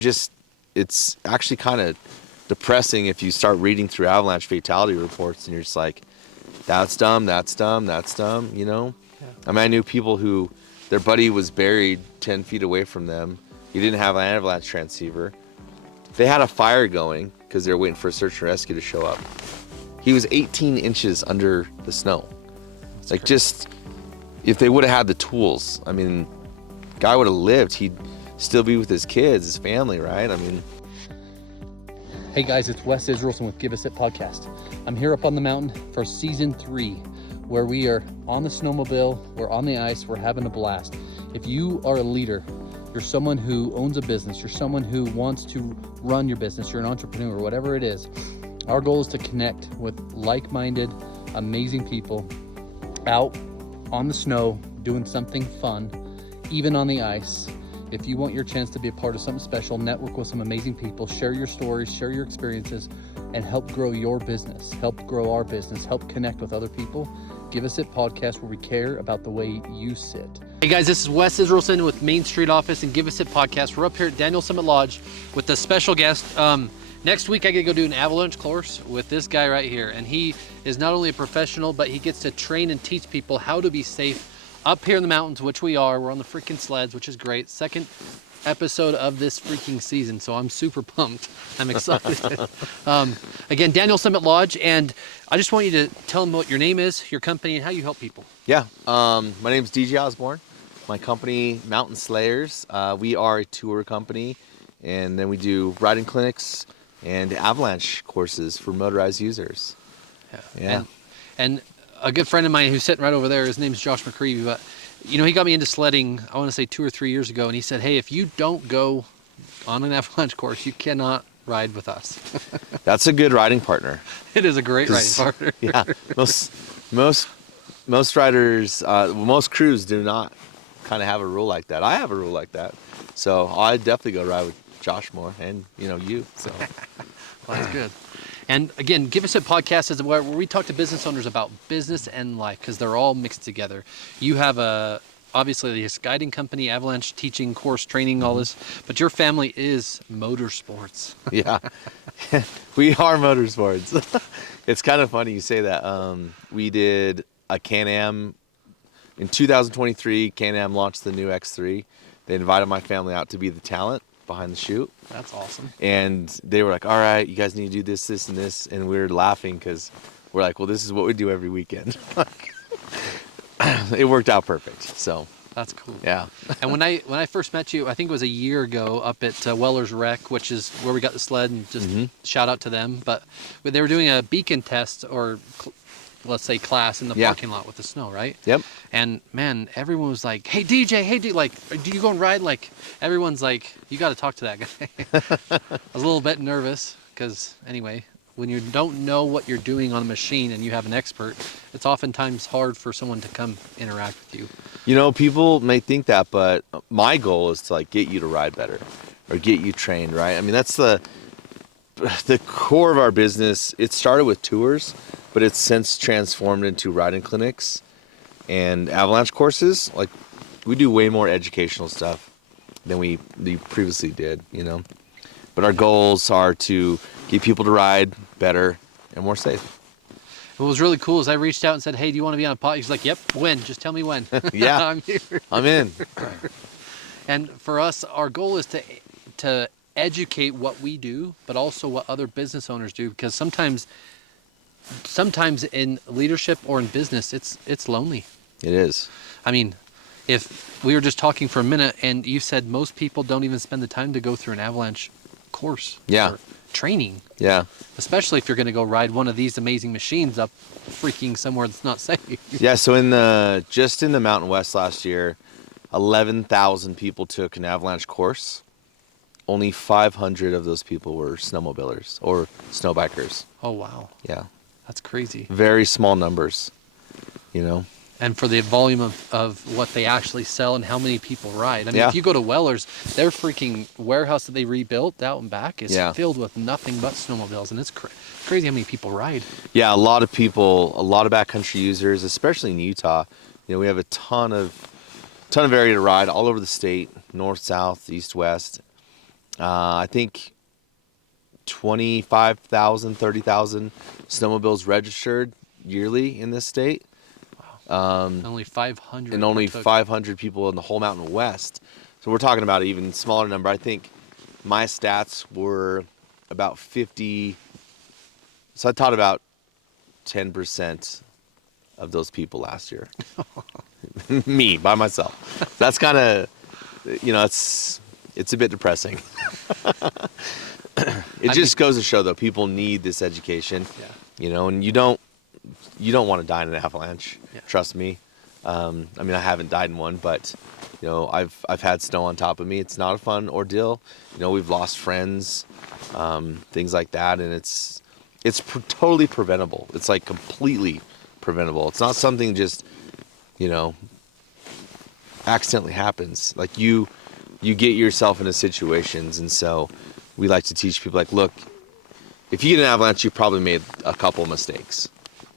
just, it's actually kind of depressing if you start reading through avalanche fatality reports and you're just like, that's dumb, that's dumb, that's dumb, you know? Yeah. I mean, I knew people who their buddy was buried 10 feet away from them. He didn't have an avalanche transceiver. They had a fire going because they were waiting for a search and rescue to show up. He was 18 inches under the snow. That's like crazy. Just, if they would have had the tools, I mean, guy would have lived. He'd still be with his kids, his family, right? I mean. Hey guys, it's Wes Israelson with Give Us It Podcast. I'm here up on the mountain for season 3, where we are on the snowmobile, we're on the ice, we're having a blast. If you are a leader, you're someone who owns a business, you're someone who wants to run your business, you're an entrepreneur, whatever it is, our goal is to connect with like-minded, amazing people out on the snow, doing something fun, even on the ice. If you want your chance to be a part of something special, network with some amazing people, share your stories, share your experiences, and help grow your business, help grow our business, help connect with other people, Give Us It Podcast, where we care about the way you sit. Hey guys, this is Wes Israelson with Main Street Office and Give Us It Podcast. We're up here at Daniel Summit Lodge with a special guest. Next week, I get to go do an avalanche course with this guy right here. And he is not only a professional, but he gets to train and teach people how to be safe up here in the mountains, which we are. We're on the freaking sleds, which is great. Second episode of this freaking season, so I'm super pumped. I'm excited. Again, Daniel Summit Lodge, and I just want you to tell them what your name is, your company, and how you help people. Yeah, my name's DJ Osborne. My company, Mountain Slayers. We are a tour company, and then we do riding clinics and avalanche courses for motorized users. Yeah. And a good friend of mine who's sitting right over there, his name's Josh McCreevy, but you know, he got me into sledding, I want to say 2 or 3 years ago, and he said, hey, if you don't go on an avalanche course, you cannot ride with us. That's a good riding partner. It is a great riding partner. Yeah, most riders, most crews do not kind of have a rule like that. I have a rule like that, so I definitely go ride with Josh more, and you. So well, that's good. And again, Give Us It Podcast is where we talk to business owners about business and life, because they're all mixed together. You have obviously this guiding company, avalanche teaching, course training, all this, but your family is motorsports. Yeah, we are motorsports. It's kind of funny you say that. We did a Can-Am in 2023. Can-Am launched the new X3. They invited my family out to be the talent behind the chute. That's awesome. And they were like, all right, you guys need to do this, this, and this. And we were laughing because we're like, well, this is what we do every weekend. It worked out perfect. So that's cool. Yeah. And when I first met you, I think it was a year ago up at Weller's Rec, which is where we got the sled, and just shout out to them. But they were doing a beacon test, or let's say class, in the parking lot with the snow, right? Yep. And man, everyone was like, hey DJ, like, do you go and ride? Like, everyone's like, you got to talk to that guy. I was a little bit nervous because anyway, when you don't know what you're doing on a machine and you have an expert, it's oftentimes hard for someone to come interact with you. You know, people may think that, but my goal is to like get you to ride better or get you trained, right? I mean, that's the core of our business. It started with tours, but it's since transformed into riding clinics and avalanche courses. Like, we do way more educational stuff than we previously did, But our goals are to get people to ride better and more safe. What was really cool is I reached out and said, hey, do you want to be on a podcast? He's like, yep, when? Just tell me when. Yeah, I'm here. I'm in. And for us, our goal is to educate what we do, but also what other business owners do, because sometimes in leadership or in business, it's lonely. It is. I mean, if we were just talking for a minute and you said most people don't even spend the time to go through an avalanche course or training. Yeah. Especially if you're going to go ride one of these amazing machines up freaking somewhere that's not safe. Yeah, so just in the Mountain West last year, 11,000 people took an avalanche course. Only 500 of those people were snowmobilers or snowbikers. Oh, wow. Yeah. That's crazy. Very small numbers, And for the volume of what they actually sell and how many people ride. I mean, if you go to Weller's, their freaking warehouse that they rebuilt out and back is filled with nothing but snowmobiles. And it's crazy how many people ride. Yeah, a lot of people, a lot of backcountry users, especially in Utah. We have a ton of area to ride all over the state, north, south, east, west. I think 25,000, 30,000 snowmobiles registered yearly in this state. Only 500. And only partook. 500 people in the whole Mountain West. So we're talking about an even smaller number. I think my stats were about 50. So I taught about 10% of those people last year. Me, by myself. That's kind of, it's a bit depressing. It just goes to show, though, people need this education. Yeah. And you don't want to die in an avalanche. Yeah. Trust me. I mean, I haven't died in one, but I've had snow on top of me. It's not a fun ordeal. We've lost friends, things like that, and it's totally preventable. It's like completely preventable. It's not something just accidentally happens. Like you get yourself into situations, and so we like to teach people, like, look, if you get an avalanche, you probably made a couple mistakes,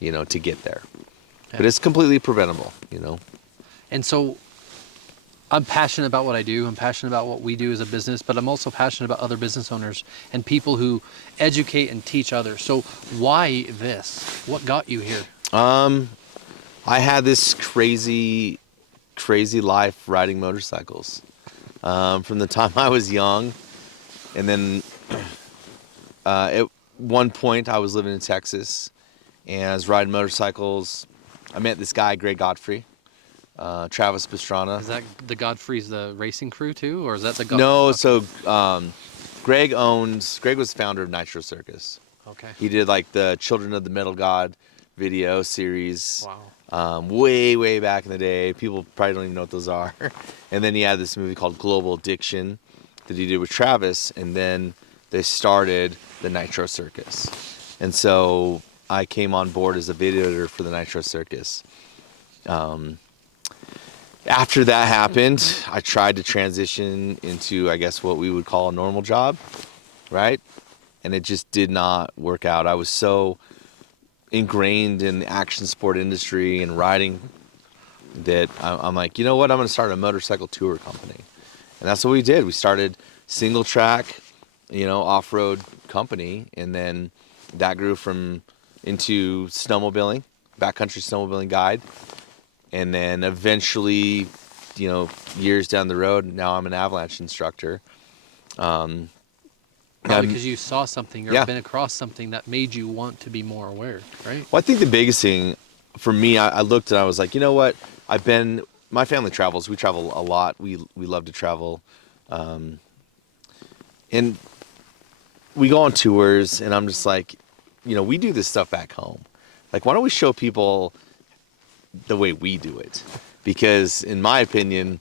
to get there. Yeah. But it's completely preventable, And so I'm passionate about what I do. I'm passionate about what we do as a business, but I'm also passionate about other business owners and people who educate and teach others. So why this? What got you here? I had this crazy life riding motorcycles from the time I was young. And then at one point I was living in Texas and I was riding motorcycles. I met this guy, Greg Godfrey, Travis Pastrana. Is that the Godfrey's the racing crew too, or is that the No, so Greg was founder of Nitro Circus. Okay. He did like the Children of the Metal God video series. Wow. Way back in the day. People probably don't even know what those are. And then he had this movie called Global Addiction that he did with Travis, and then they started the Nitro Circus. And so I came on board as a video editor for the Nitro Circus. After that happened, I tried to transition into, I guess, what we would call a normal job, right? And it just did not work out. I was so ingrained in the action sport industry and riding that I'm like, you know what? I'm going to start a motorcycle tour company. And that's what we did. We started single track, off-road company. And then that grew into snowmobiling, backcountry snowmobiling guide. And then eventually, years down the road, now I'm an avalanche instructor. Probably because you saw something or been across something that made you want to be more aware, right? Well, I think the biggest thing for me, I looked and I was like, you know what? My family travels. We travel a lot. We love to travel. And we go on tours, and I'm just like, we do this stuff back home. Like, why don't we show people the way we do it? Because in my opinion,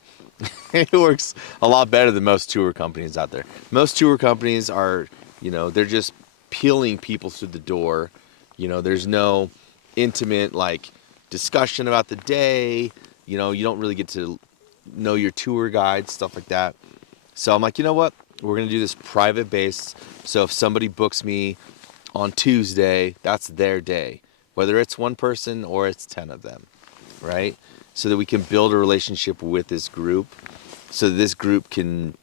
it works a lot better than most tour companies out there. Most tour companies are, they're just peeling people through the door. There's no intimate, like, discussion about the day. You don't really get to know your tour guide, stuff like that. So I'm like, you know what? We're going to do this private based. So if somebody books me on Tuesday, that's their day. Whether it's one person or it's 10 of them, right? So that we can build a relationship with this group. So that this group can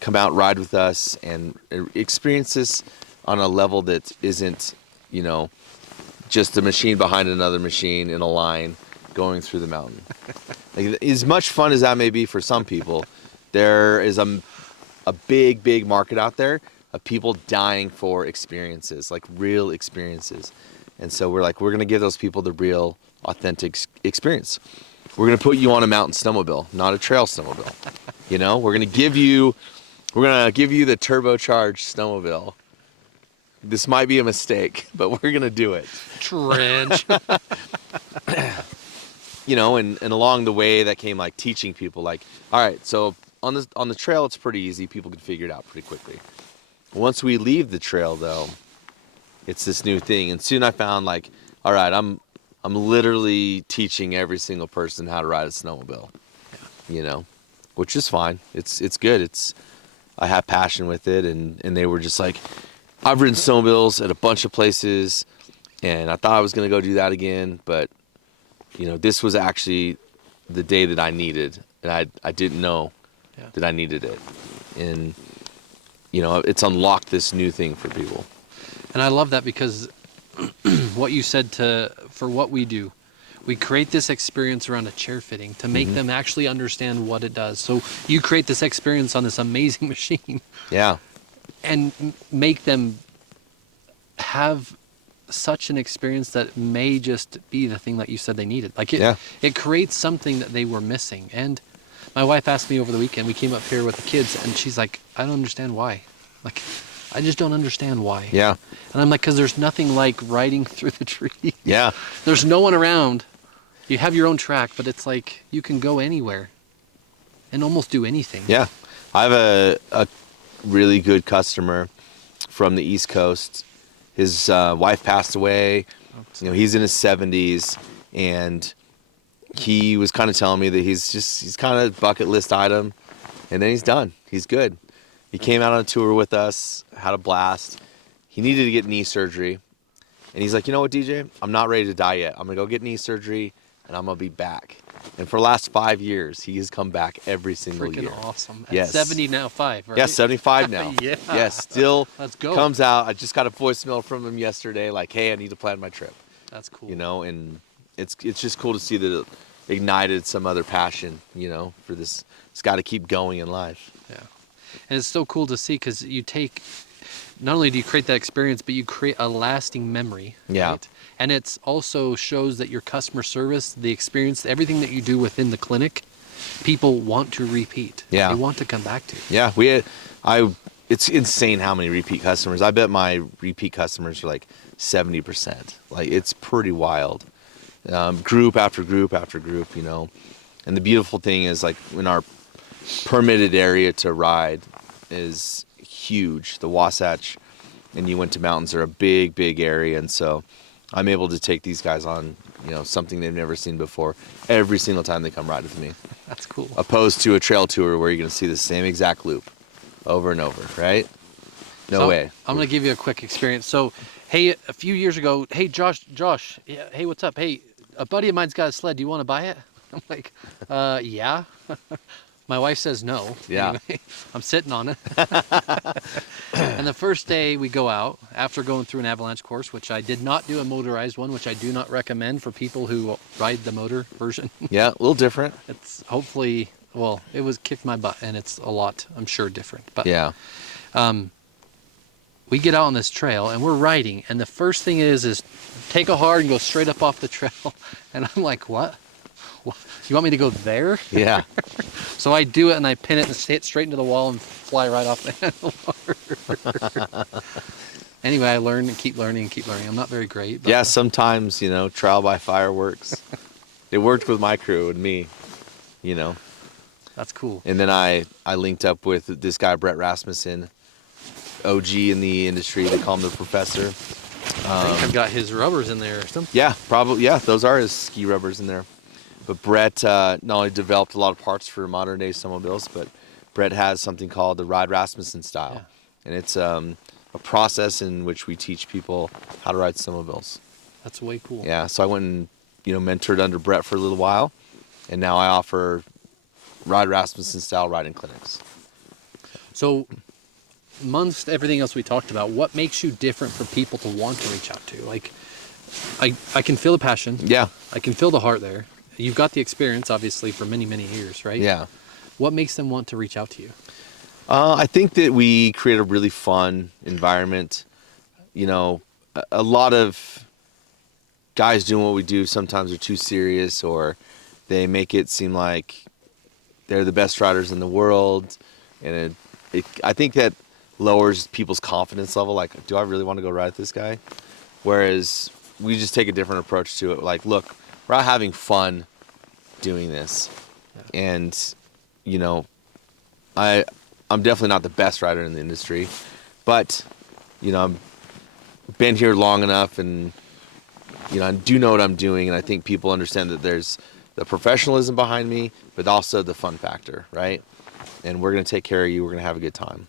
come out, ride with us, and experience this on a level that isn't, just a machine behind another machine in a line going through the mountain. Like, as much fun as that may be for some people, there is a big market out there of people dying for experiences, like real experiences. And so we're going to give those people the real, authentic experience. We're going to put you on a mountain snowmobile, not a trail snowmobile. We're going to give you the turbocharged snowmobile. This might be a mistake, but we're going to do it. Trench. And along the way that came like teaching people, like, all right, so on the trail, it's pretty easy. People can figure it out pretty quickly. Once we leave the trail, though, it's this new thing. And soon I found, like, all right, I'm literally teaching every single person how to ride a snowmobile, which is fine. It's good. I have passion with it. And they were just like, I've ridden snowmobiles at a bunch of places, and I thought I was going to go do that again. But, this was actually the day that I needed, and I didn't know that I needed it. And it's unlocked this new thing for people. And I love that because what you said for what we do, we create this experience around a chair fitting to make them actually understand what it does. So you create this experience on this amazing machine. Yeah. And make them have such an experience that may just be the thing that you said they needed. Like it creates something that they were missing. And my wife asked me over the weekend, we came up here with the kids, and she's like, I don't understand why. Like, I just don't understand why. Yeah. And I'm like, because there's nothing like riding through the trees. Yeah. There's no one around. You have your own track, but it's like you can go anywhere and almost do anything. Yeah. I have a really good customer from the East Coast. His wife passed away. He's in his 70s, and he was kind of telling me that he's kind of bucket list item, and then he's done. He's good. He came out on a tour with us, had a blast. He needed to get knee surgery, and he's like, you know what, DJ? I'm not ready to die yet. I'm gonna go get knee surgery, and I'm gonna be back. And for the last 5 years, he has come back every single year. Freaking awesome. At Yes. 70 now, 5, right? Yeah, 75 now. Yeah. Yes, still Let's go. comes out. I just got a voicemail from him yesterday, like, hey, I need to plan my trip. That's cool. And it's just cool to see that it ignited some other passion, for this. It's got to keep going in life. Yeah. And it's so cool to see because not only do you create that experience, but you create a lasting memory. Yeah. Right? And it's also shows that your customer service, the experience, everything that you do within the clinic, people want to repeat. Yeah. They want to come back to. Yeah, it's insane how many repeat customers. I bet my repeat customers are like 70%. Like, it's pretty wild. Group after group after group, And the beautiful thing is, like, in our permitted area to ride is huge. The Wasatch and Uinta Mountains are a big, big area, and so I'm able to take these guys on, something they've never seen before every single time they come ride with me. That's cool. Opposed to a trail tour where you're going to see the same exact loop over and over, right? No way. I'm going to give you a quick experience. So, hey, a few years ago, hey, Josh, yeah, hey, what's up? Hey, a buddy of mine's got a sled. Do you want to buy it? I'm like, yeah. My wife says no. Yeah. Anyway, I'm sitting on it. And the first day we go out, after going through an avalanche course, which I did not do a motorized one, which I do not recommend for people who ride the motor version. Yeah, a little different. It's hopefully, it was kicked my butt, and it's a lot, I'm sure, different. But Yeah. we get out on this trail, and we're riding, and the first thing is take a hard and go straight up off the trail. And I'm like, what? You want me to go there? Yeah. So I do it, and I pin it and hit straight into the wall and fly right off the handlebar. Anyway, I learn and keep learning and keep learning. I'm not very great. But Yeah, sometimes, trial by fire works. It worked with my crew and me, That's cool. And then I linked up with this guy, Brett Rasmussen, OG in the industry. They call him the professor. I think I've got his rubbers in there or something. Yeah, probably. Yeah, those are his ski rubbers in there. But Brett not only developed a lot of parts for modern day snowmobiles, but Brett has something called the Ride Rasmussen style. Yeah. And it's a process in which we teach people how to ride snowmobiles. That's way cool. Yeah, so I went and, mentored under Brett for a little while. And now I offer Ride Rasmussen style riding clinics. So, amongst everything else we talked about, what makes you different for people to want to reach out to? Like, I can feel the passion. Yeah. I can feel the heart there. You've got the experience, obviously, for many, many years, right? Yeah. What makes them want to reach out to you? I think that we create a really fun environment. A lot of guys doing what we do sometimes are too serious, or they make it seem like they're the best riders in the world. And I think that lowers people's confidence level. Like, do I really want to go ride with this guy? Whereas we just take a different approach to it. Like, look, we're out having fun doing this. Yeah. And, I'm definitely not the best rider in the industry, but, I've been here long enough, and, I do know what I'm doing. And I think people understand that there's the professionalism behind me, but also the fun factor, right? And we're going to take care of you. We're going to have a good time.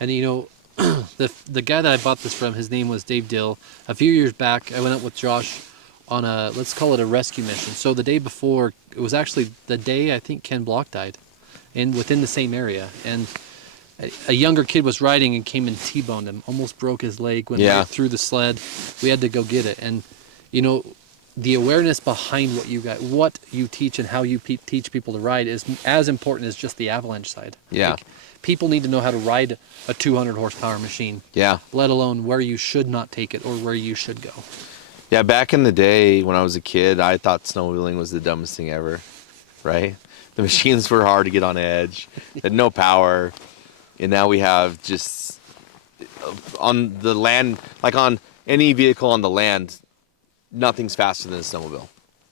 And, the guy that I bought this from, his name was Dave Dill. A few years back, I went up with Josh on let's call it a rescue mission. So the day before, it was actually the day I think Ken Block died, within the same area. And a younger kid was riding and came and T-boned him, almost broke his leg, went Yeah. right through the sled. We had to go get it. And, you know, the awareness behind what you teach and how you teach people to ride is as important as just the avalanche side. Yeah. Like, people need to know how to ride a 200 horsepower machine, Yeah. let alone where you should not take it or where you should go. Yeah, back in the day when I was a kid, I thought snowmobiling was the dumbest thing ever, right? The machines were hard to get on edge, had no power, and now we have just on the land, like on any vehicle on the land, nothing's faster than a snowmobile.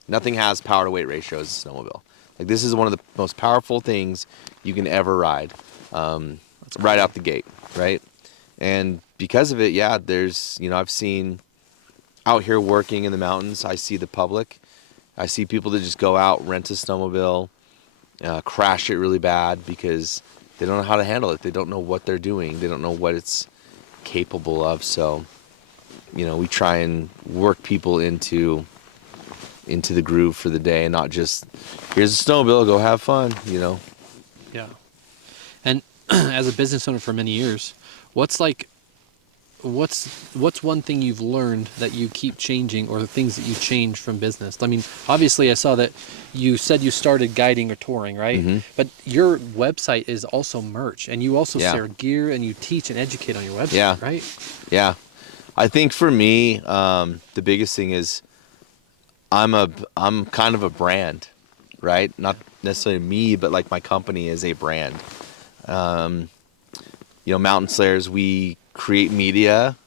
Nothing has power to weight ratio as a snowmobile. Like this is one of the most powerful things you can ever ride, right out the gate, right? And because of it, yeah, there's, I've seen out here working in the mountains, I see the public. I see people that just go out, rent a snowmobile, crash it really bad because they don't know how to handle it. They don't know what they're doing. They don't know what it's capable of. So, we try and work people into the groove for the day and not just, here's a snowmobile, go have fun, Yeah. And as a business owner for many years, what's one thing you've learned that you keep changing, or the things that you change from business? I mean, obviously I saw that you said you started guiding or touring, right? Mm-hmm. But your website is also merch, and you also Yeah. sell gear, and you teach and educate on your website, Yeah. right? Yeah. I think for me, the biggest thing is I'm kind of a brand, right? Not necessarily me, but like my company is a brand. Mountain Slayers, we create media.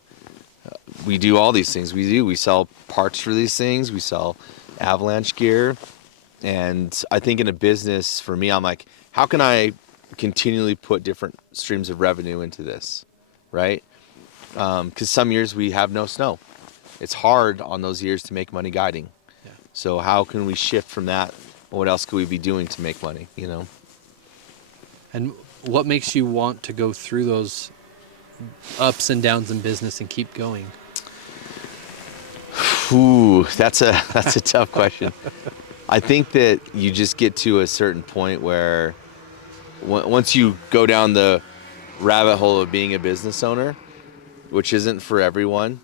We do all these things. We sell parts for these things. We sell avalanche gear. And I think in a business, for me, I'm like, how can I continually put different streams of revenue into this, right? Because some years we have no snow. It's hard on those years to make money guiding. Yeah. So how can we shift from that? What else could we be doing to make money, And what makes you want to go through those ups and downs in business and keep going? Ooh, that's a tough question. I think that you just get to a certain point where once you go down the rabbit hole of being a business owner, which isn't for everyone,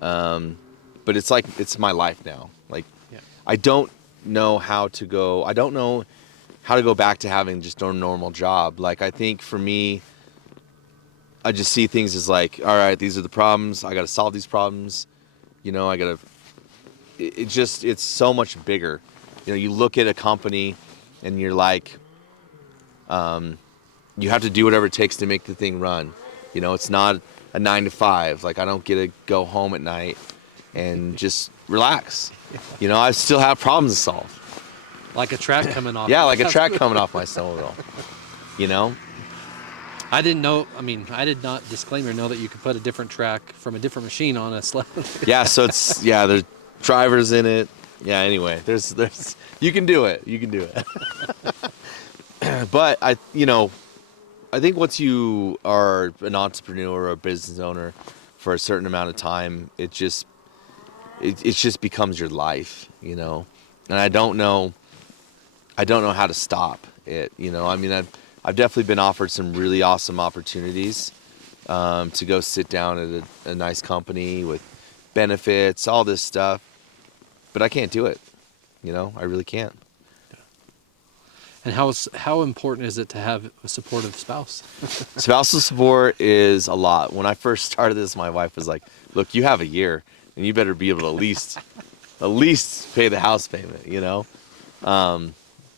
but it's my life now. Like, Yeah. I don't know how to go. I don't know how to go back to having just a normal job. Like, I think for me, I just see things as like, all right, these are the problems. I got to solve these problems. I got to. It's so much bigger. You look at a company, and you're like, you have to do whatever it takes to make the thing run. It's not a 9 to 5. Like, I don't get to go home at night and just relax. I still have problems to solve. Like a track coming off. Yeah, like a track coming off my snowmobile. I didn't know. I mean, I did not, disclaimer, know that you could put a different track from a different machine on a sled. Yeah, so there's drivers in it. Yeah, anyway, there's you can do it. You can do it. But I think once you are an entrepreneur or a business owner for a certain amount of time, it just becomes your life, And I don't know how to stop it, I mean, I've definitely been offered some really awesome opportunities to go sit down at a nice company with benefits, all this stuff, but I can't do it. I really can't. And how important is it to have a supportive spouse? Spousal support is a lot. When I first started this, my wife was like, "Look, you have a year, and you better be able to at least pay the house payment."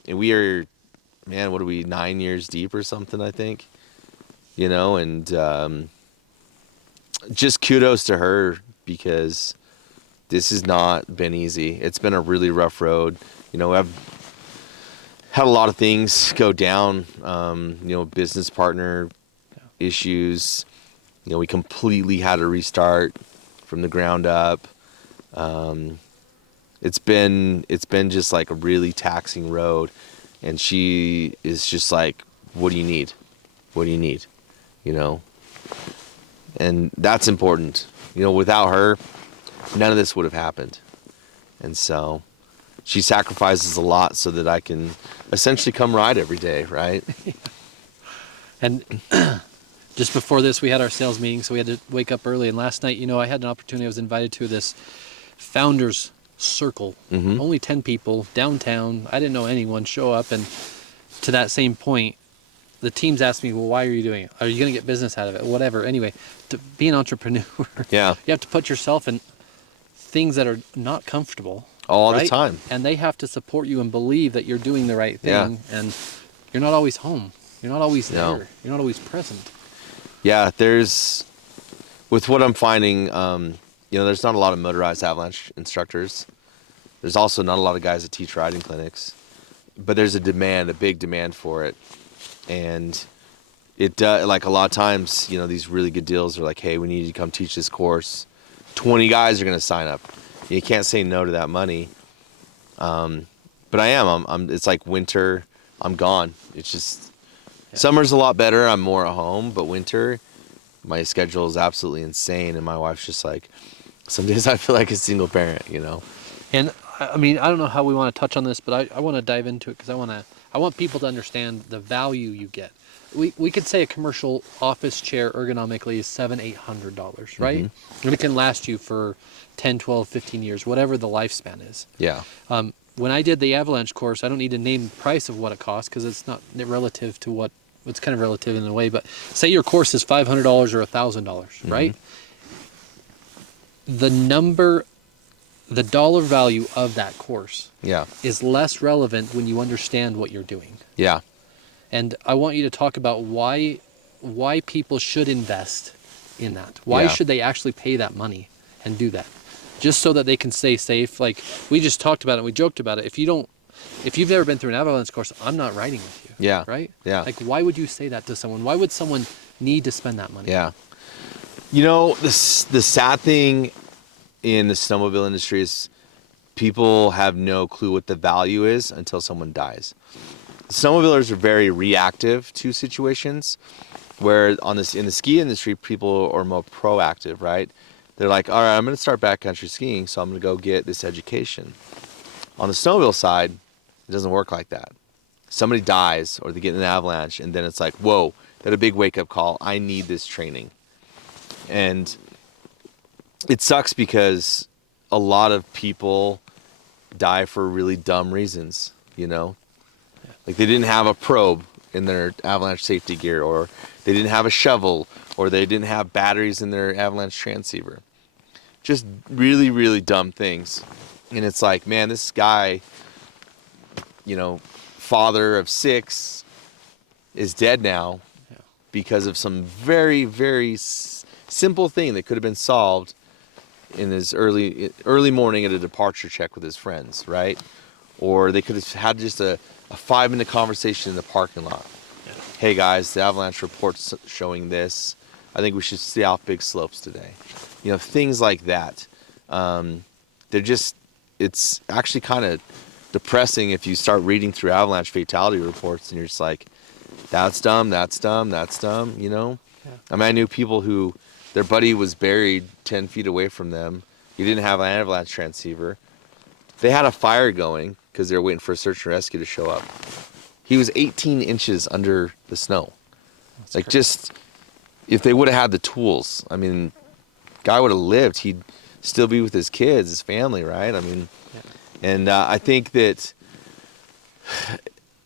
And we are, man, what are we, 9 years deep or something? I think, and just kudos to her because this has not been easy. It's been a really rough road. I've had a lot of things go down, business partner issues. We completely had to restart from the ground up. It's been just like a really taxing road, and she is just like, what do you need? What do you need? And that's important. Without her, none of this would have happened. And so she sacrifices a lot so that I can essentially come ride every day, right? And just before this, we had our sales meeting, so we had to wake up early. And last night, I had an opportunity. I was invited to this founders circle. Only 10 people downtown. I didn't know anyone show up. And to that same point, the teams asked me, well, why are you doing it? Are you going to get business out of it? Whatever. Anyway, to be an entrepreneur, Yeah. you have to put yourself in things that are not comfortable. All right? the time. And they have to support you and believe that you're doing the right thing. Yeah. And you're not always home. You're not always there. No. You're not always present. Yeah, with what I'm finding, there's not a lot of motorized avalanche instructors. There's also not a lot of guys that teach riding clinics, but there's a big demand for it. And it does, like a lot of times, these really good deals are like, hey, we need you to come teach this course. 20 guys are going to sign up. You can't say no to that money. But I am. It's like winter. I'm gone. It's just summer's a lot better. I'm more at home. But winter, my schedule is absolutely insane. And my wife's just like, some days I feel like a single parent. And I mean, I don't know how we want to touch on this, but I want to dive into it because I want people to understand the value you get. We could say a commercial office chair ergonomically is $700-800, right? And it can last you for 10, 12, 15 years, whatever the lifespan is. Yeah. When I did the avalanche course, I don't need to name the price of what it costs because it's not relative to it's kind of relative in a way, but say your course is $500 or $1,000, right? The dollar value of that course is less relevant when you understand what you're doing. Yeah. And I want you to talk about why people should invest in that. Why should they actually pay that money and do that? Just so that they can stay safe. Like we just talked about it, we joked about it. If you've never been through an avalanche course, I'm not riding with you. Yeah. Right? Yeah. Like why would you say that to someone? Why would someone need to spend that money? Yeah. The sad thing in the snowmobile industry is people have no clue what the value is until someone dies. Snowmobilers are very reactive to situations, where in the ski industry, people are more proactive, right? They're like, all right, I'm going to start backcountry skiing, so I'm going to go get this education. On the snowmobile side, it doesn't work like that. Somebody dies or they get in an avalanche, and then it's like, whoa, that's a big wake-up call. I need this training. And it sucks because a lot of people die for really dumb reasons, Like they didn't have a probe in their avalanche safety gear, or they didn't have a shovel, or they didn't have batteries in their avalanche transceiver. Just really, really dumb things. And it's like, man, this guy, father of 6, is dead now because of some very, very simple thing that could have been solved in his early morning at a departure check with his friends, right? Or they could have had just a 5-minute conversation in the parking lot. Yeah. Hey guys, the avalanche report's showing this. I think we should stay off big slopes today. Things like that. It's actually kind of depressing if you start reading through avalanche fatality reports and you're just like, that's dumb, that's dumb, that's dumb, Yeah. I mean, I knew people who their buddy was buried 10 feet away from them. He didn't have an avalanche transceiver. They had a fire going because they were waiting for a search and rescue to show up. He was 18 inches under the snow. That's like crazy. Just, if they would have had the tools, I mean, guy would have lived. He'd still be with his kids, his family, right? I mean, and I think that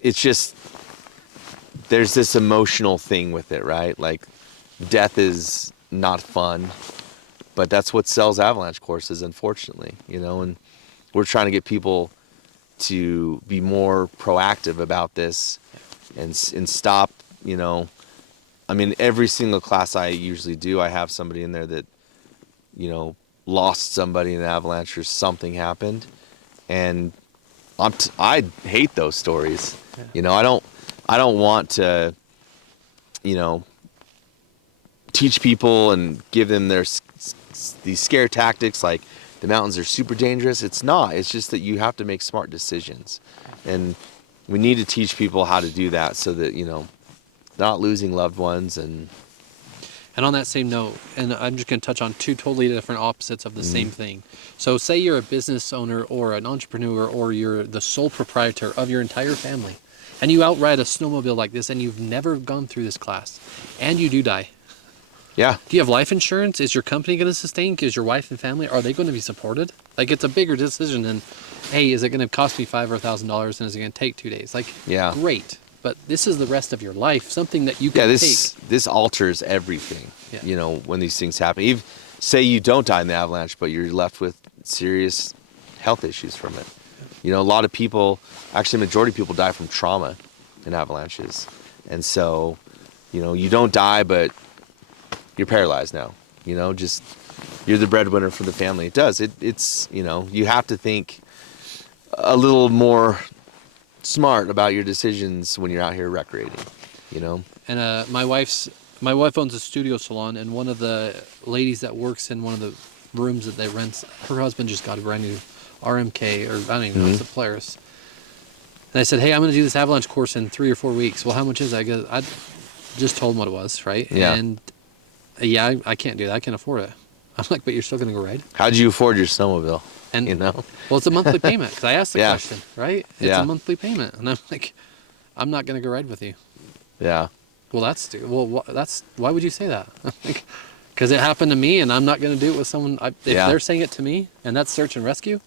it's just, there's this emotional thing with it, right? Like, death is not fun, but that's what sells avalanche courses, unfortunately, and we're trying to get people to be more proactive about this and stop, I mean, every single class I usually do, I have somebody in there that, lost somebody in an avalanche or something happened. And I hate those stories. Yeah. I don't want to, teach people and give them these scare tactics like the mountains are super dangerous. It's not. It's just that you have to make smart decisions. And we need to teach people how to do that so that, not losing loved ones. And on that same note, and I'm just going to touch on 2 totally different opposites of the same thing. So say you're a business owner or an entrepreneur, or you're the sole proprietor of your entire family, and you outride a snowmobile like this and you've never gone through this class and you do die. Yeah. Do you have life insurance? Is your company going to sustain? Is your wife and family, are they going to be supported? Like, it's a bigger decision than, hey, is it going to cost me $5,000 or $1,000 and is it going to take 2 days? Like, Yeah. great. But this is the rest of your life, something that you can This alters everything. Yeah. You know, when these things happen. Even say you don't die in the avalanche, but you're left with serious health issues from it. You know, a lot of people, actually, majority of people die from trauma in avalanches. And so, you know, you don't die, but you're paralyzed now. You know, just you're the breadwinner for the family. It does. It's, you know, you have to think a little more smart about your decisions when you're out here recreating, you know. And my wife owns a studio salon, and one of the ladies that works in one of the rooms that they rent, her husband just got a brand new RMK, or I don't even know, it's a Polaris. And I said, hey, I'm going to do this avalanche course in 3 or 4 weeks. Well, how much is it? I just told him what it was, right? Yeah. And yeah, I can't do that. I can't afford it. I'm like, but you're still going to go ride? How'd you afford your snowmobile? And you know, well, it's a monthly payment, because I asked the Yeah. question, right? It's Yeah. a monthly payment, and I'm like, I'm not going to go ride with you. yeah, Well, that's why would you say that? Because it happened to me, and I'm not going to do it with someone. If Yeah. they're saying it to me, and that's search and rescue,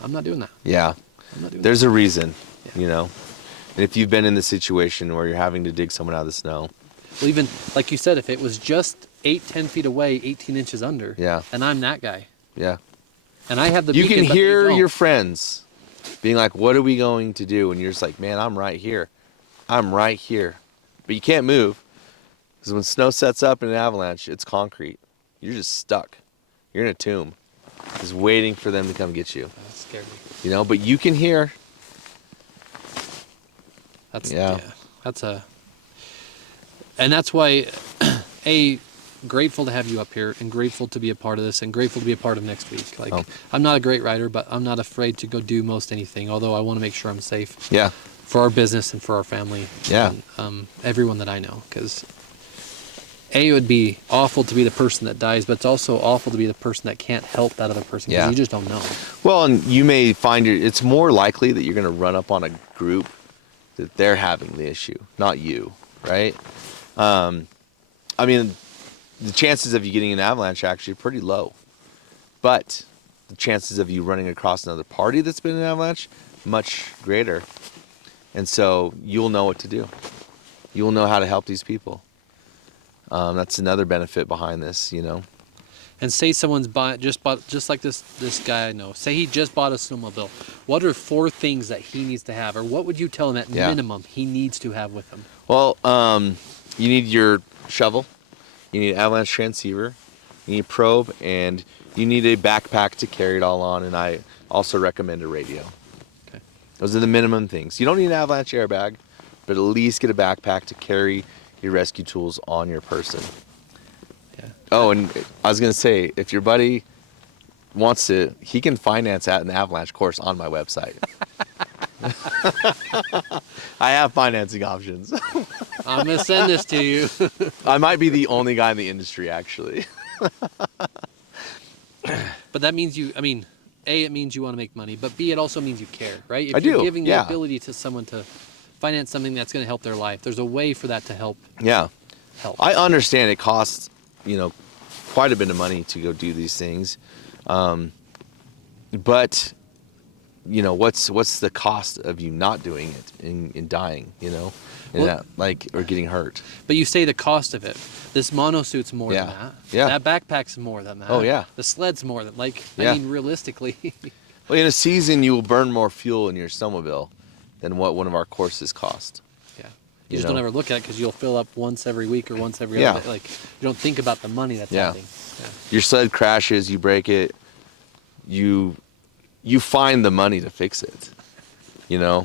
I'm not doing that. yeah. I'm not doing There's a reason, Yeah. you know. And if you've been in the situation where you're having to dig someone out of the snow, that. Well, even like you said, if it was just 8-10 feet away, 18 inches under, Yeah. and I'm that guy, yeah, and I have the you beacon, can but they hear don't. your friends being like, "What are we going to do?" And you're just like, "Man, I'm right here. I'm right here." But you can't move because when snow sets up in an avalanche, it's concrete. You're just stuck. You're in a tomb, just waiting for them to come get you. That scared me. You know, but you can hear. That's Yeah. And that's why, grateful to have you up here, and grateful to be a part of this, and grateful to be a part of next week. Like, Oh. I'm not a great rider, but I'm not afraid to go do most anything. Although I want to make sure I'm safe Yeah, for our business and for our family. Yeah. And, everyone that I know, because it would be awful to be the person that dies, but it's also awful to be the person that can't help that other person, because Yeah. you just don't know. well, and you may find it's more likely that you're going to run up on a group that they're having the issue, not you, right? I mean, the chances of you getting an avalanche are actually pretty low, but the chances of you running across another party that's been in an avalanche, much greater. And so you'll know what to do. You'll know how to help these people. That's another benefit behind this, you know. And say someone's just like this guy I know. Say he just bought a snowmobile. What are 4 things that he needs to have, or what would you tell him at Yeah. minimum he needs to have with him? Well, you need your shovel, you need an avalanche transceiver, you need a probe, and you need a backpack to carry it all on, and I also recommend a radio. Okay. Those are the minimum things. You don't need an avalanche airbag, but at least get a backpack to carry your rescue tools on your person. Yeah. Oh, and I was going to say, if your buddy wants to, he can finance an avalanche course on my website. I have financing options. I'm gonna send this to you. I might be the only guy in the industry, actually. But that means you. I mean, A, it means you want to make money, but B, it also means you care, right? If I you're do, giving yeah. the ability to someone to finance something that's going to help their life, there's a way for that to help. Yeah. Help. I understand it costs, you know, quite a bit of money to go do these things. But, you know, what's the cost of you not doing it and dying, you know? Well- That, like, or getting hurt. But you say the cost of it. This monosuit's more Yeah. than that. Yeah. That backpack's more than that. Oh, yeah. The sled's more than, like, Yeah. I mean, realistically. Well, in a season, you will burn more fuel in your snowmobile than what one of our courses cost. Yeah. You You just don't know? ever look at it because you'll fill up once every week or once every Yeah. other day. Like, you don't think about the money that's Yeah. happening. Yeah. Your sled crashes, you break it, you find the money to fix it, you know?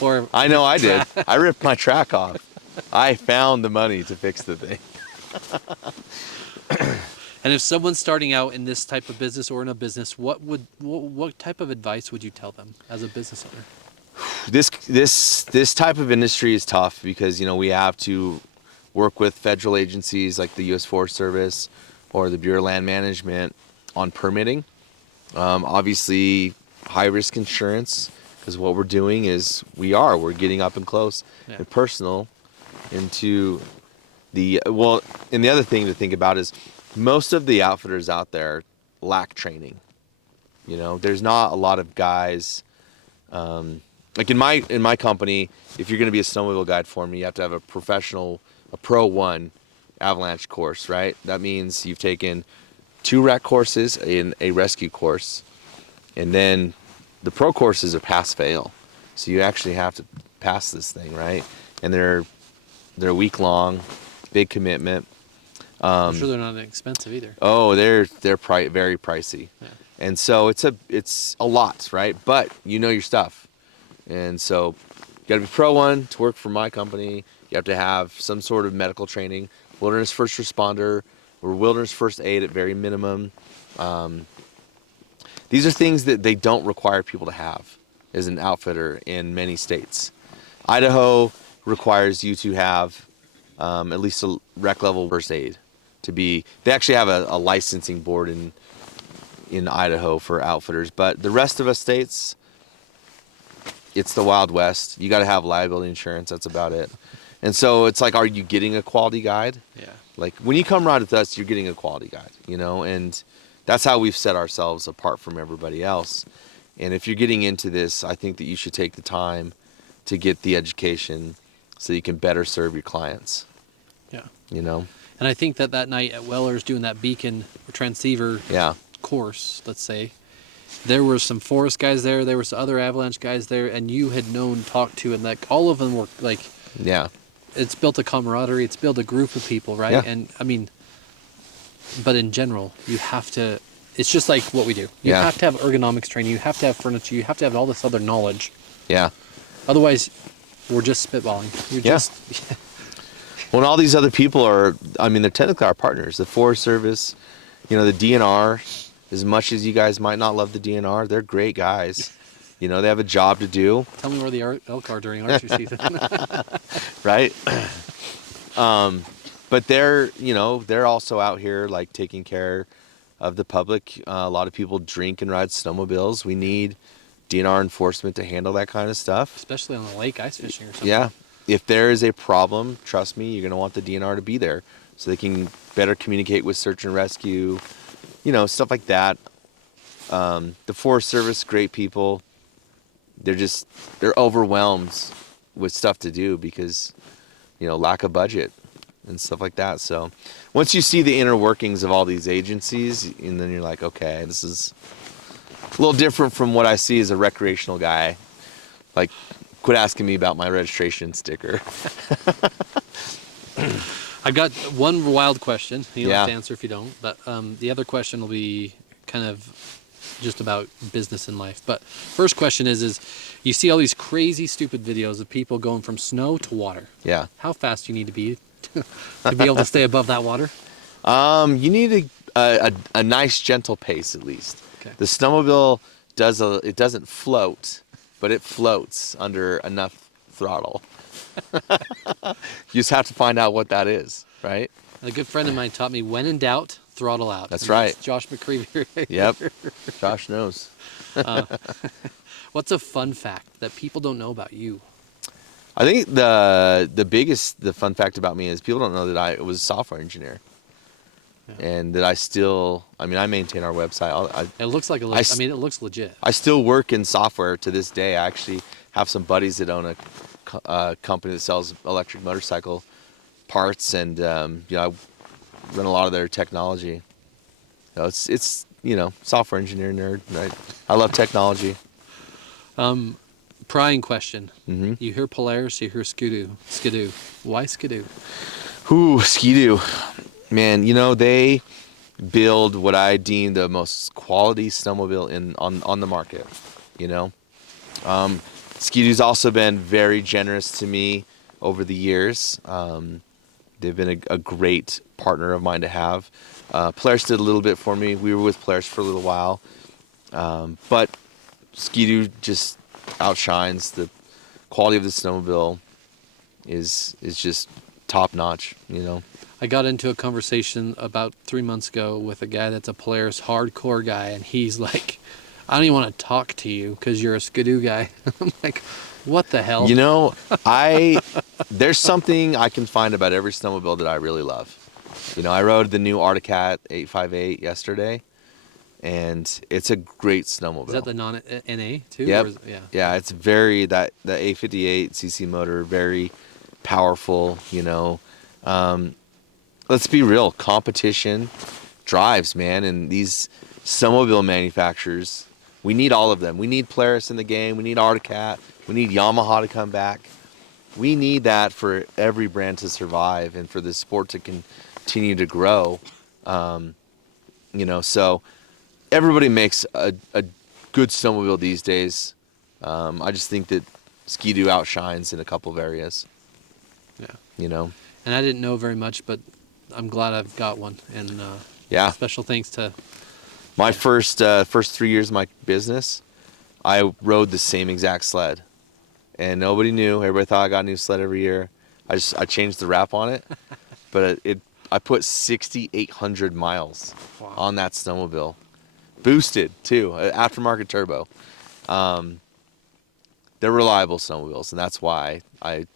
Or I know I did. I ripped my track off. I found the money to fix the thing. And if someone's starting out in this type of business or in a business, what type of advice would you tell them as a business owner? This type of industry is tough because, you know, we have to work with federal agencies like the U.S. Forest Service or the Bureau of Land Management on permitting. Obviously, high risk insurance Because what we're doing is we're getting up and close and personal into and the other thing to think about is most of the outfitters out there lack training. There's not a lot of guys, like in my company, if you're going to be a snowmobile guide for me, you have to have a Pro 1 avalanche course, right? That means you've taken 2 rec courses in a rescue course, and then the pro course is a pass-fail. So you actually have to pass this thing, right? And they're a week long, big commitment. I'm sure they're not expensive either. Oh, they're very pricey. Yeah. And so it's a lot, right? But you know your stuff. And so you got to be Pro 1 to work for my company. You have to have some sort of medical training, wilderness first responder or wilderness first aid at very minimum. These are things that they don't require people to have as an outfitter in many states. Idaho requires you to have at least a rec level first aid they actually have a licensing board in Idaho for outfitters, but the rest of us states, it's the Wild West. You got to have liability insurance. That's about it. And so it's like, are you getting a quality guide? Yeah. Like when you come ride with us, you're getting a quality guide, and that's how we've set ourselves apart from everybody else. And if you're getting into this, I think that you should take the time to get the education so you can better serve your clients. Yeah. And I think that night at Weller's doing that beacon transceiver course, let's say, there were some forest guys there, there were some other avalanche guys there, and you had talked to, and like all of them were like, it's built a camaraderie, it's built a group of people, right? Yeah. And I mean, but in general, you have to, it's just like what we do. You have to have ergonomics training, you have to have furniture, you have to have all this other knowledge. Yeah. Otherwise, we're just spitballing. You're just... Well, and all these other people they're technically our partners. The Forest Service, the DNR, as much as you guys might not love the DNR, they're great guys. They have a job to do. Tell me where the elk are during archery season. Right? But they're also out here like taking care of the public. A lot of people drink and ride snowmobiles. We need DNR enforcement to handle that kind of stuff. Especially on the lake ice fishing or something. Yeah. If there is a problem, trust me, you're going to want the DNR to be there so they can better communicate with search and rescue, stuff like that. The Forest Service, great people. They're overwhelmed with stuff to do because, lack of budget and stuff like that. So once you see the inner workings of all these agencies, and then you're like, okay, this is a little different from what I see as a recreational guy. Like, quit asking me about my registration sticker. I've got one wild question. You don't have to answer if you don't. But the other question will be kind of just about business and life. But first question is you see all these crazy, stupid videos of people going from snow to water. Yeah. How fast do you need to be to be able to stay above that water? You need a nice, gentle pace at least. Okay. The snowmobile it doesn't float, but it floats under enough throttle. You just have to find out what that is, right? A good friend of mine taught me, when in doubt, throttle out. That's right. That's Josh McCreevy. Yep. Josh knows. What's a fun fact that people don't know about you? I think the fun fact about me is people don't know that I was a software engineer. Yeah. And that I maintain our website. It looks like it looks legit. I still work in software to this day. I actually have some buddies that own a company that sells electric motorcycle parts, and I run a lot of their technology. It's software engineer nerd. Right? I love technology. Prying question. Mm-hmm. You hear Polaris, you hear Skidoo. Why Skidoo? Ooh, Skidoo. Man, they build what I deem the most quality snowmobile on the market. Skidoo's also been very generous to me over the years. They've been a great partner of mine to have. Polaris did a little bit for me. We were with Polaris for a little while. But Skidoo just outshines. The quality of the snowmobile is just top notch, I got into a conversation about 3 months ago with a guy that's a Polaris hardcore guy, and he's like, I don't even want to talk to you because you're a skidoo guy. I'm like, what the hell? You know, there's something I can find about every snowmobile that I really love. You know, I rode the new Articat 858 yesterday, and it's a great snowmobile. Is that the non-NA too? Yep. Or is, yeah. Yeah, it's very the 858 cc motor, very powerful. You know, let's be real, competition drives, man, and these snowmobile manufacturers, we need all of them. We need Polaris in the game. We need Articat. We need Yamaha to come back. We need that for every brand to survive and for the sport to continue to grow. You know, so everybody makes a good snowmobile these days. I just think that Ski-Doo outshines in a couple of areas. Yeah. You know. And I didn't know very much, but I'm glad I've got one. And yeah. Special thanks to my first 3 years of my business. I rode the same exact sled, and nobody knew. Everybody thought I got a new sled every year. I changed the wrap on it, but I put 6,800 miles on that snowmobile, boosted too, aftermarket turbo. They're reliable snowmobiles, and that's why I,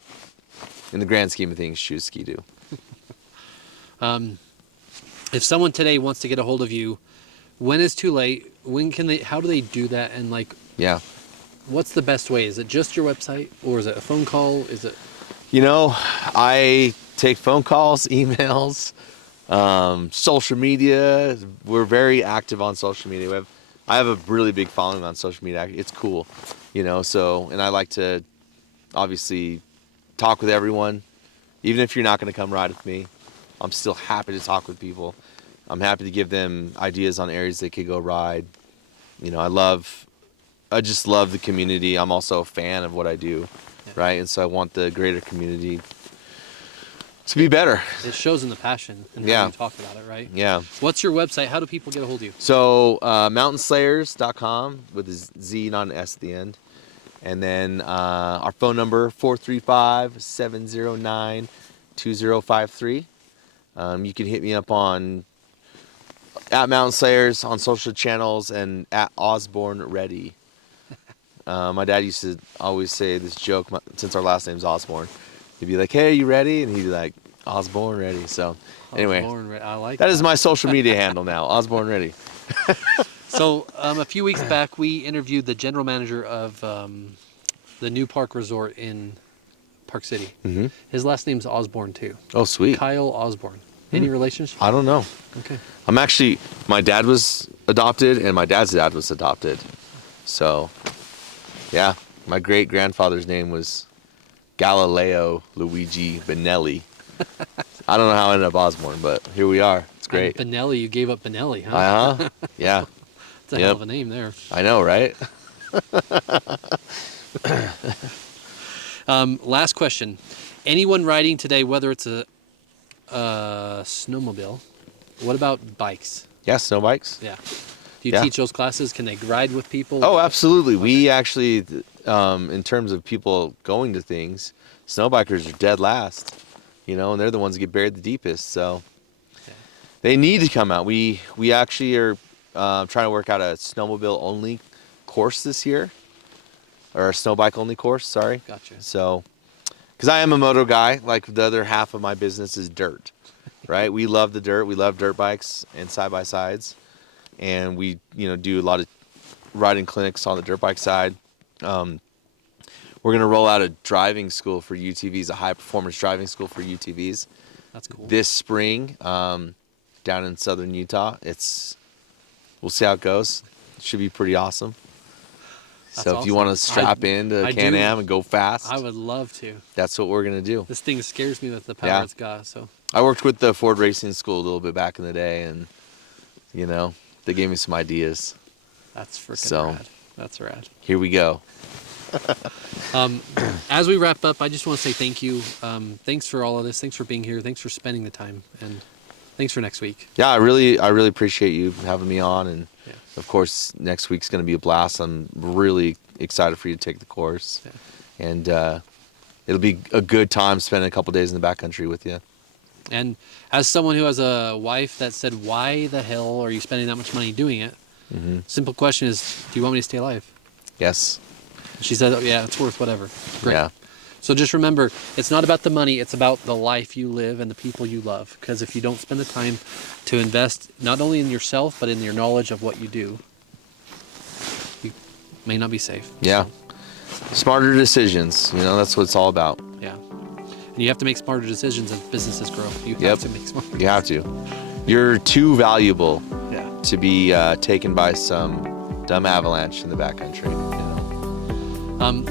in the grand scheme of things, choose Ski-Doo. If someone today wants to get a hold of you, when is too late? When can they? How do they do that? And like, yeah, what's the best way? Is it just your website, or is it a phone call? Is it? You know, I take phone calls, emails, social media. We're very active on social media. I have a really big following on social media. It's cool, you know. So, and I like to obviously talk with everyone, even if you're not going to come ride with me. I'm still happy to talk with people. I'm happy to give them ideas on areas they could go ride. You know, I just love the community. I'm also a fan of what I do, right? And so I want the greater community to be better. It shows in the passion and how you talk about it, right? Yeah. What's your website? How do people get a hold of you? So mountainslayers.com with a Z, not an S at the end. And then our phone number, 435-709-2053. You can hit me up on at Mountain Slayers on social channels and at Osborne Ready. My dad used to always say this joke, since our last name's Osborne. He'd be like, "Hey, are you ready?" And he'd be like, "Osborne Ready." So anyway, I like that is my social media handle now, Osborne Ready. So a few weeks back, we interviewed the general manager of the new park resort in Park City. Mm-hmm. His last name's Osborne too. Oh, sweet. Kyle Osborne. Any relationship? I don't know. Okay. My dad was adopted and my dad's dad was adopted. So, yeah, my great grandfather's name was Galileo Luigi Benelli. I don't know how I ended up Osborne, but here we are. It's great. And Benelli, you gave up Benelli, huh? Uh-huh. Yeah. It's a hell of a name there. I know, right? Last question. Anyone riding today, whether it's a snowmobile, what about bikes? Yeah, snow bikes. Yeah. Do you teach those classes? Can they ride with people? Oh, absolutely. Okay. We actually, in terms of people going to things, snow bikers are dead last, you know, and they're the ones that get buried the deepest. So they need to come out. We actually are trying to work out a snowmobile only course this year, or a snow bike only course. Sorry. Gotcha. So, because I am a moto guy, like the other half of my business is dirt, right? We love the dirt. We love dirt bikes and side by sides, and we do a lot of riding clinics on the dirt bike side. We're gonna roll out a driving school for UTVs, a high performance driving school for UTVs. That's cool. This spring, down in southern Utah. We'll see how it goes. It should be pretty awesome. So if you want to strap into Can-Am and go fast, I would love to. That's what we're gonna do. This thing scares me with the power it's got. So I worked with the Ford Racing School a little bit back in the day, and they gave me some ideas. That's freaking rad. That's rad. Here we go. As we wrap up, I just want to say thank you. Thanks for all of this. Thanks for being here. Thanks for spending the time, and thanks for next week. Yeah, I really appreciate you having me on, and of course next week's going to be a blast. I'm really excited for you to take the course, and it'll be a good time spending a couple days in the backcountry with you. And as someone who has a wife that said, "Why the hell are you spending that much money doing it?" Simple question is, do you want me to stay alive? Yes. She said, oh, yeah, it's worth whatever. Great. Yeah. So just remember, it's not about the money, it's about the life you live and the people you love. Because if you don't spend the time to invest not only in yourself, but in your knowledge of what you do, you may not be safe. Yeah. Smarter decisions, that's what it's all about. Yeah. And you have to make smarter decisions as businesses grow. You have to make smarter decisions. You have to. You're too valuable Yeah. to be taken by some dumb avalanche in the backcountry.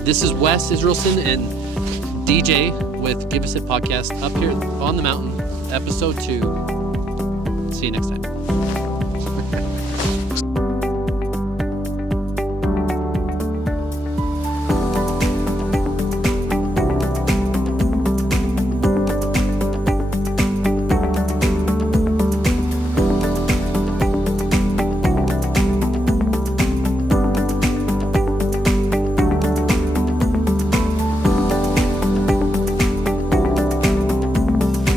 This is Wes Israelson and DJ with Give Us It Podcast up here on the mountain, episode 2. See you next time.